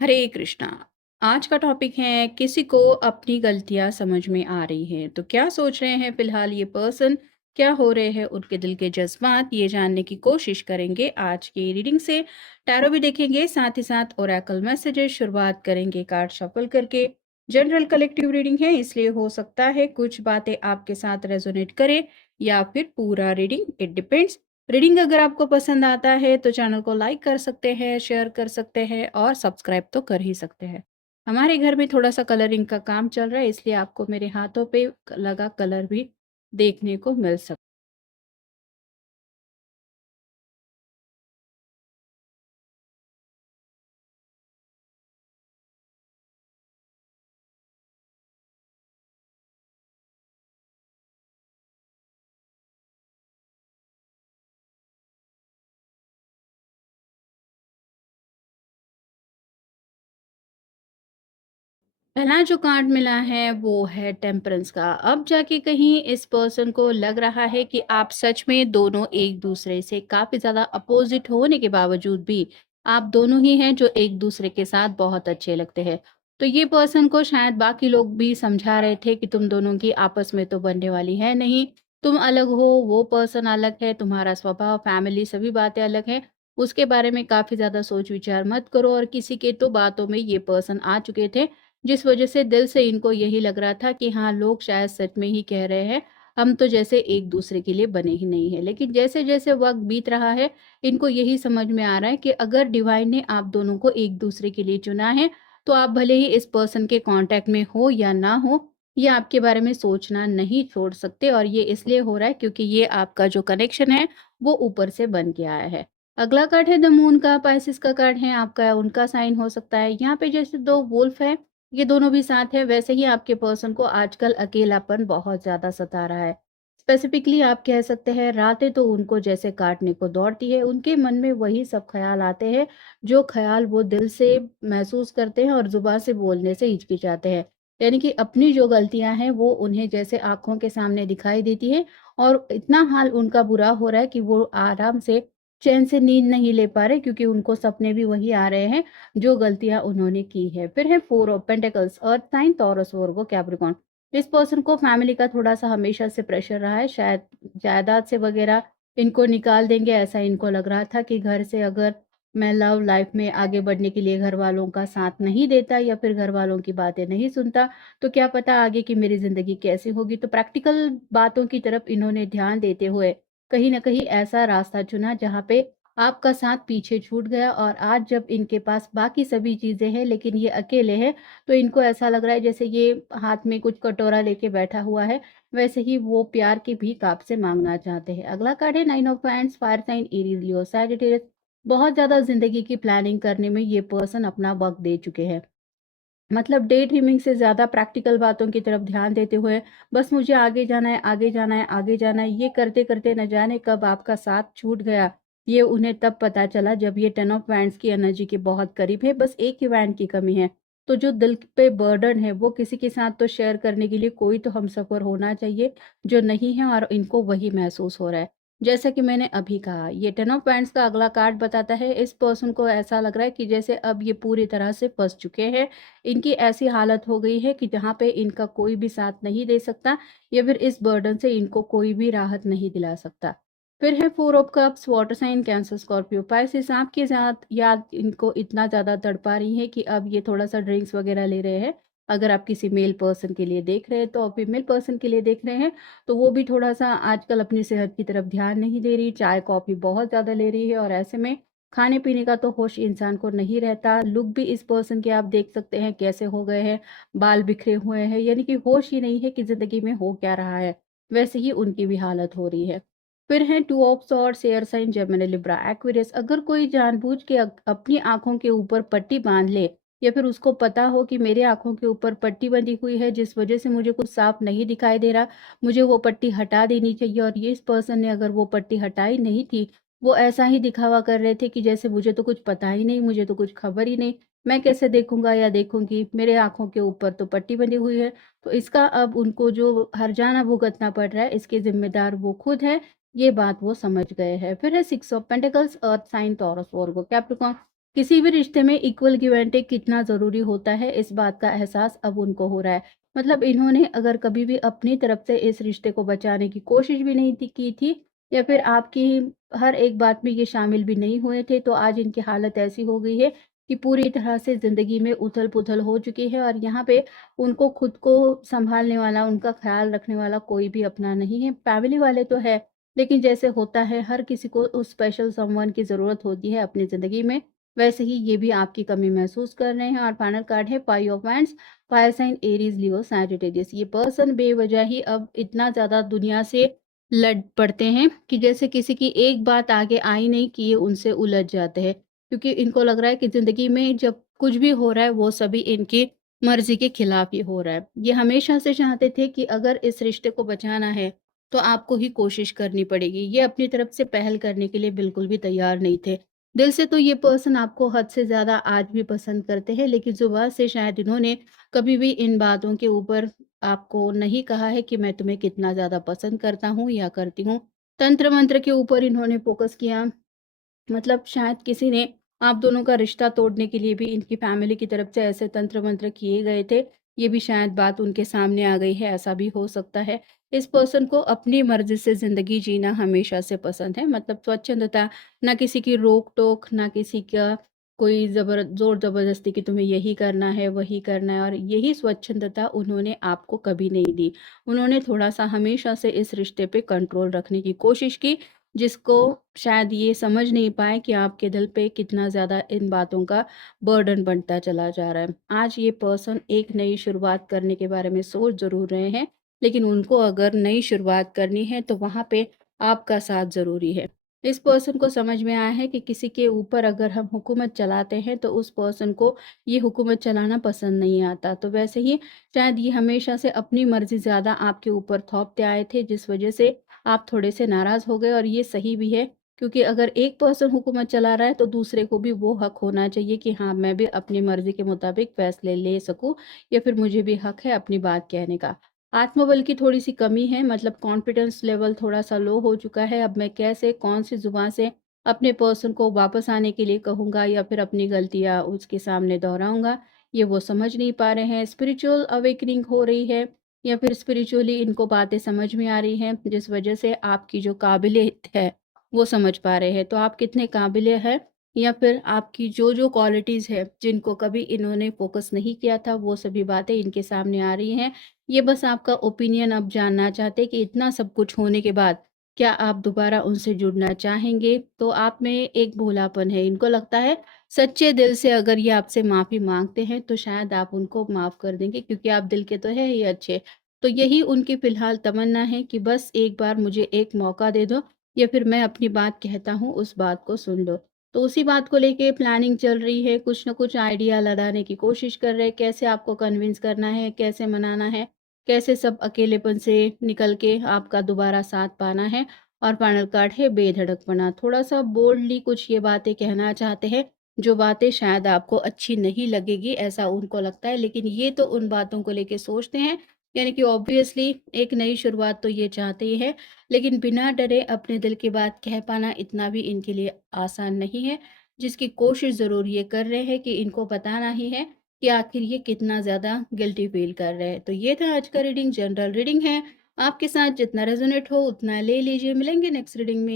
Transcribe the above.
हरे कृष्णा। आज का टॉपिक है किसी को अपनी गलतियां समझ में आ रही हैं तो क्या सोच रहे हैं फिलहाल ये पर्सन, क्या हो रहे हैं उनके दिल के जज्बात, ये जानने की कोशिश करेंगे आज की रीडिंग से। टैरो भी देखेंगे, साथ ही साथ ओरेकल मैसेजेस। शुरुआत करेंगे कार्ड शफल करके। जनरल कलेक्टिव रीडिंग है, इसलिए हो सकता है कुछ बातें आपके साथ रेजोनेट करे या फिर पूरा रीडिंग, इट डिपेंड्स। रीडिंग अगर आपको पसंद आता है तो चैनल को लाइक कर सकते हैं, शेयर कर सकते हैं और सब्सक्राइब तो कर ही सकते हैं। हमारे घर में थोड़ा सा कलरिंग का काम चल रहा है, इसलिए आपको मेरे हाथों पे लगा कलर भी देखने को मिल सकता है। पहला जो कार्ड मिला है वो है टेम्परेंस का। अब जाके कहीं इस पर्सन को लग रहा है कि आप सच में दोनों एक दूसरे से काफी ज्यादा अपोजिट होने के बावजूद भी आप दोनों ही हैं जो एक दूसरे के साथ बहुत अच्छे लगते हैं। तो ये पर्सन को शायद बाकी लोग भी समझा रहे थे कि तुम दोनों की आपस में तो बनने वाली है नहीं, तुम अलग हो, वो पर्सन अलग है, तुम्हारा स्वभाव, फैमिली, सभी बातें अलग हैं। उसके बारे में काफी ज्यादा सोच विचार मत करो। और किसी के तो बातों में ये पर्सन आ चुके थे जिस वजह से दिल से इनको यही लग रहा था कि हाँ, लोग शायद सच में ही कह रहे हैं, हम तो जैसे एक दूसरे के लिए बने ही नहीं है। लेकिन जैसे जैसे वक्त बीत रहा है, इनको यही समझ में आ रहा है कि अगर डिवाइन ने आप दोनों को एक दूसरे के लिए चुना है, तो आप भले ही इस पर्सन के कांटेक्ट में हो या ना हो, ये आपके बारे में सोचना नहीं छोड़ सकते। और ये इसलिए हो रहा है क्योंकि ये आपका जो कनेक्शन है वो ऊपर से बन के आया है। अगला कार्ड है द मून का, पाइसिस का कार्ड है, आपका उनका साइन हो सकता है। यहाँ पे जैसे दो वुल्फ है, ये दोनों भी साथ हैं, वैसे ही आपके पर्सन को आजकल अकेलापन बहुत ज़्यादा सता रहा है। स्पेसिफिकली आप कह सकते हैं रातें तो उनको जैसे काटने को दौड़ती है, उनके मन में वही सब ख़्याल आते हैं, जो ख़्याल वो दिल से महसूस करते हैं और ज़ुबान से बोलने से हिचकिचाते हैं। यानी कि अपनी जो गलतियाँ हैं वो उन्हें जैसे आँखों के सामने दिखाई देती हैं और इतना हाल उनका बुरा हो रहा है कि वो आराम से चैन से नींद नहीं ले पा रहे, क्योंकि उनको सपने भी वही आ रहे हैं जो गलतियाँ उन्होंने की है। फिर है 4 of pentacles, earth sign, Taurus, Virgo, Capricorn. इस पर्सन को फैमिली का थोड़ा-सा हमेशा से प्रेशर रहा है, शायद जायदाद से वगैरह इनको निकाल देंगे, ऐसा इनको लग रहा था कि घर से अगर मैं लव लाइफ में आगे बढ़ने के लिए घरवालों का साथ नहीं देता या फिर घरवालों की बातें नहीं सुनता, तो क्या पता आगे की मेरी ज़िंदगी कैसी होगी। तो प्रैक्टिकल बातों की तरफ इन्होंने ध्यान देते हुए कहीं न कहीं ऐसा रास्ता चुना जहाँ पे आपका साथ पीछे छूट गया। और आज जब इनके पास बाकी सभी चीज़ें हैं लेकिन ये अकेले हैं, तो इनको ऐसा लग रहा है जैसे ये हाथ में कुछ कटोरा लेके बैठा हुआ है, वैसे ही वो प्यार की भीख आपसे माँगना चाहते हैं। अगला कार्ड है 9 of wands, fire sign, Aries, Leo, Sagittarius. बहुत ज़्यादा ज़िंदगी की प्लानिंग करने में ये पर्सन अपना वक़्त दे चुके हैं। मतलब डे ड्रीमिंग से ज़्यादा प्रैक्टिकल बातों की तरफ ध्यान देते हुए बस मुझे आगे जाना है, आगे जाना है, आगे जाना है, ये करते-करते न जाने कब आपका साथ छूट गया। ये उन्हें तब पता चला जब ये 10 ऑफ वांड्स की एनर्जी के बहुत करीब है, बस एक ही वांड की कमी है। तो जो दिल पे बर्डन है वो किसी के साथ तो शेयर करने के लिए कोई तो हमसफ़र होना चाहिए, जो नहीं है, और इनको वही महसूस हो रहा है। जैसा कि मैंने अभी कहा, ये 10 ऑफ वांड्स का अगला कार्ड बताता है इस पर्सन को ऐसा लग रहा है कि जैसे अब ये पूरी तरह से फँस चुके हैं। इनकी ऐसी हालत हो गई है कि जहाँ पे इनका कोई भी साथ नहीं दे सकता या फिर इस बर्डन से इनको कोई भी राहत नहीं दिला सकता। फिर है 4 of cups, water sign, Cancer, Scorpio, Pisces. आपके साथ याद इनको इतना ज़्यादा तड़पा रही है कि अब ये थोड़ा-सा ड्रिंक्स वगैरह ले रहे हैं। अगर आप किसी मेल पर्सन के लिए देख रहे हैं तो, और फीमेल पर्सन के लिए देख रहे हैं तो वो भी थोड़ा-सा आजकल अपनी सेहत की तरफ ध्यान नहीं दे रही, चाय-कॉफ़ी बहुत ज़्यादा ले रही है और ऐसे में खाने-पीने का तो होश इंसान को नहीं रहता। लुक भी इस पर्सन के आप देख सकते हैं कैसे हो गए हैं, बाल बिखरे हुए हैं, यानी कि होश ही नहीं है कि ज़िंदगी में हो क्या रहा है। वैसे ही उनकी भी हालत हो रही है। फिर हैं 2 of swords, air sign, Gemini, Libra, Aquarius. अगर कोई जानबूझ के अपनी आँखों के ऊपर पट्टी बाँध ले या फिर उसको पता हो कि मेरे आँखों के ऊपर पट्टी बंधी हुई है जिस वज़ह से मुझे कुछ साफ नहीं दिखाई दे रहा, मुझे वो पट्टी हटा देनी चाहिए, और ये इस पर्सन ने अगर वो पट्टी हटाई नहीं थी, वो ऐसा ही दिखावा कर रहे थे कि जैसे मुझे तो कुछ पता ही नहीं, मुझे तो कुछ खबर ही नहीं, मैं कैसे देखूँगा या देखूँगी, मेरे आँखों के ऊपर तो पट्टी बंधी हुई है। तो इसका अब उनको जो हर्जाना भुगतना पड़ रहा है, इसके ज़िम्मेदार वो खुद हैं, ये बात वो समझ गए हैं। फिर है 6 of pentacles, earth sign, Taurus, Virgo, Capricorn. किसी भी रिश्ते में इक्वल गिव एंड टेक कितना ज़रूरी होता है, इस बात का एहसास अब उनको हो रहा है। मतलब इन्होंने अगर कभी भी अपनी तरफ से इस रिश्ते को बचाने की कोशिश भी नहीं की थी या फिर आपकी हर एक बात में ये शामिल भी नहीं हुए थे, तो आज इनकी हालत ऐसी हो गई है कि पूरी तरह से ज़िंदगी में उथल-पुथल हो चुकी है और यहाँ पे उनको खुद को सँभालने वाला, उनका ख़्याल रखने वाला कोई भी अपना नहीं है। फैमिली वाले तो है, लेकिन जैसे होता है हर किसी को उस स्पेशल समवन की ज़रूरत होती है अपनी ज़िंदगी में, वैसे ही ये भी आपकी कमी महसूस कर रहे हैं। और फाइनल कार्ड है five of wands, fire sign Aries, Leo, Sagittarius. ये पर्सन बेवजह ही अब इतना ज़्यादा दुनिया से लड़ पड़ते हैं कि जैसे किसी की एक बात आगे आई नहीं कि ये उनसे उलझ जाते हैं, क्योंकि इनको लग रहा है कि ज़िंदगी में जब कुछ भी हो रहा है वो सभी इनकी मर्ज़ी के खिलाफ ही हो रहा है। ये हमेशा से चाहते थे कि अगर इस रिश्ते को बचाना है, तो आपको ही कोशिश करनी पड़ेगी। ये अपनी तरफ से पहल करने के लिए बिल्कुल भी तैयार नहीं थे। दिल से तो ये पर्सन आपको हद से ज़्यादा आज भी पसंद करते हैं, लेकिन ज़ुबान से शायद इन्होंने कभी भी इन बातों के ऊपर आपको नहीं कहा है कि मैं तुम्हें कितना ज़्यादा पसंद करता हूँ या करती हूँ। तंत्र मंत्र के ऊपर इन्होंने फोकस किया। मतलब शायद किसी ने आप दोनों का रिश्ता तोड़ने के लिए भी इनकी फैमिली की तरफ से ऐसे तंत्र मंत्र किए गए थे। ये भी शायद बात उनके सामने आ गई है, ऐसा भी हो सकता है। इस पर्सन को अपनी मर्ज़ी से ज़िंदगी जीना हमेशा से पसंद है, मतलब स्वच्छंदता, ना किसी की रोक-टोक, ना किसी का कोई ज़ोर-ज़बरदस्ती कि तुम्हें यही करना है, वही करना है, और यही स्वच्छंदता उन्होंने आपको कभी नहीं दी। उन्होंने थोड़ा-सा हमेशा से इस रिश्ते पे कंट्रोल रखने की कोशिश की, जिसको शायद ये समझ नहीं पाए कि आपके दिल पे कितना ज़्यादा इन बातों का बर्डन बनता चला जा रहा है। आज ये पर्सन एक नई शुरुआत करने के बारे में सोच ज़रूर रहे हैं, लेकिन उनको अगर नई शुरुआत करनी है तो वहाँ पे आपका साथ ज़रूरी है। इस पर्सन को समझ में आया है कि किसी के ऊपर अगर हम हुकूमत चलाते हैं तो उस पर्सन को ये हुकूमत चलाना पसंद नहीं आता। तो वैसे ही शायद ये हमेशा से अपनी मर्ज़ी ज़्यादा आपके ऊपर थोपते आए थे, जिस वज़ह से आप थोड़े से नाराज़ हो गए, और ये सही भी है, क्योंकि अगर एक पर्सन हुकूमत चला रहा है तो दूसरे को भी वो हक होना चाहिए कि हाँ, मैं भी अपनी मर्ज़ी के मुताबिक फ़ैसले ले सकूँ या फिर मुझे भी हक है अपनी बात कहने का। आत्मबल की थोड़ी-सी कमी है, मतलब कॉन्फिडेंस लेवल थोड़ा-सा लो हो चुका है। अब मैं कैसे, कौन-सी ज़ुबान से अपने पर्सन को वापस आने के लिए कहूँगा या फिर अपनी गलतियाँ उसके सामने दोहराऊँगा, ये वो समझ नहीं पा रहे हैं। स्पिरिचुअल अवेकनिंग हो रही है या फिर स्पिरिचुअली इनको बातें समझ में आ रही हैं, जिस वजह से आपकी जो काबिलियत है, वो समझ पा रहे हैं। तो आप कितने काबिल हैं या फिर आपकी जो-जो क्वालिटीज़ है, जिनको कभी इन्होंने फ़ोकस नहीं किया था, वो सभी बातें इनके सामने आ रही हैं। ये बस आपका ओपिनियन अब जानना चाहते हैं कि इतना सब कुछ होने के बाद, क्या आप दोबारा उनसे जुड़ना चाहेंगे? तो आप में एक भोलापन है। इनको लगता है सच्चे दिल से अगर ये आपसे माफ़ी माँगते हैं, तो शायद आप उनको माफ़ कर देंगे, क्योंकि आप दिल के तो हैं ही अच्छे। तो यही उनकी फ़िलहाल तमन्ना है कि बस एक बार मुझे एक मौका दे दो या फिर मैं अपनी बात कहता हूँ, उस बात को सुन लो। तो उसी बात को लेके प्लानिंग चल रही है, कुछ न कुछ आइडिया लगाने की कोशिश कर रहे हैं, कैसे आपको कन्विंस करना है, कैसे मनाना है, कैसे सब अकेलेपन से निकल के आपका दोबारा साथ पाना है। और फाइनल कार्ड है बेधड़कपना। थोड़ा-सा बोल्डली कुछ ये बातें कहना चाहते हैं, जो बातें शायद आपको अच्छी नहीं लगेगी, ऐसा उनको लगता है, लेकिन ये तो उन बातों को लेके सोचते हैं, यानी कि ऑब्वियसली एक नई शुरुआत तो ये चाहते ही हैं, लेकिन बिना डरे अपने दिल की बात कह पाना इतना भी इनके लिए आसान नहीं है, जिसकी कोशिश ज़रूर ये कर रहे हैं कि इनको बताना ही है कि आखिर ये कितना ज़्यादा गिल्टी फ़ील कर रहे हैं। तो ये था आज का रीडिंग, जनरल रीडिंग है। आपके साथ जितना रेज़ोनेट हो उतना ले लीजिए। मिलेंगे नेक्स्ट रीडिंग में।